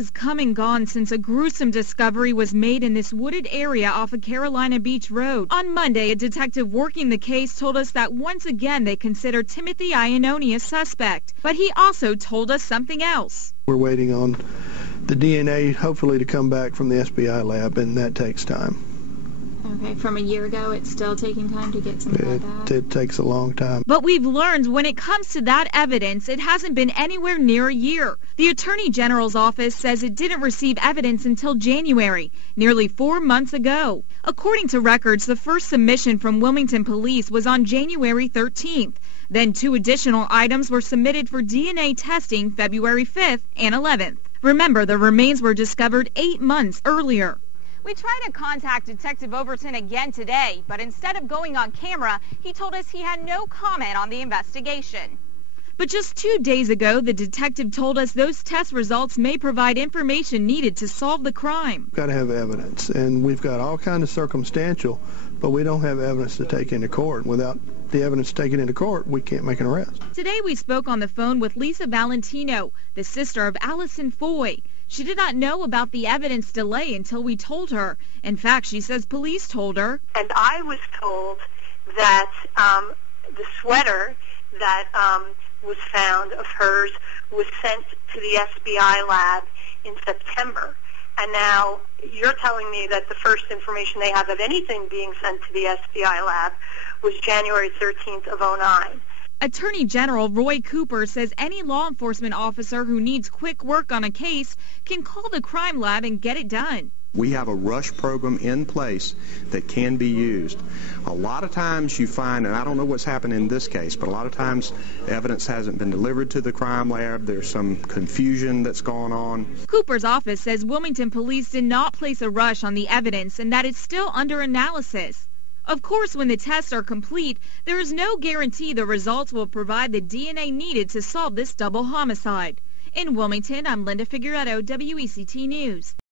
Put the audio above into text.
Has come and gone since a gruesome discovery was made in this wooded area off of Carolina Beach Road. On Monday, a detective working the case told us that once again they consider Timothy Iannone a suspect, but he also told us something else. We're waiting on the DNA hopefully to come back from the SBI lab, and that takes time. Okay, from a year ago, it's still taking time to get something like that? It takes a long time. But we've learned when it comes to that evidence, it hasn't been anywhere near a year. The Attorney General's office says it didn't receive evidence until January, nearly 4 months ago. According to records, the first submission from Wilmington Police was on January 13th. Then 2 additional items were submitted for DNA testing February 5th and 11th. Remember, the remains were discovered 8 months earlier. We tried to contact Detective Overton again today, but instead of going on camera, he told us he had no comment on the investigation. But just 2 days ago, the detective told us those test results may provide information needed to solve the crime. We've got to have evidence, and we've got all kinds of circumstantial, but we don't have evidence to take into court. Without the evidence taken into court, we can't make an arrest. Today we spoke on the phone with Lisa Valentino, the sister of Allison Foy. She did not know about the evidence delay until we told her. In fact, she says police told her. And I was told that the sweater that was found of hers was sent to the SBI lab in September. And now you're telling me that the first information they have of anything being sent to the SBI lab was January 13th of 2009. Attorney General Roy Cooper says any law enforcement officer who needs quick work on a case can call the crime lab and get it done. We have a rush program in place that can be used. A lot of times you find, and I don't know what's happened in this case, but a lot of times evidence hasn't been delivered to the crime lab. There's some confusion that's going on. Cooper's office says Wilmington Police did not place a rush on the evidence and that it's still under analysis. Of course, when the tests are complete, there is no guarantee the results will provide the DNA needed to solve this double homicide. In Wilmington, I'm Linda Figueredo, WECT News.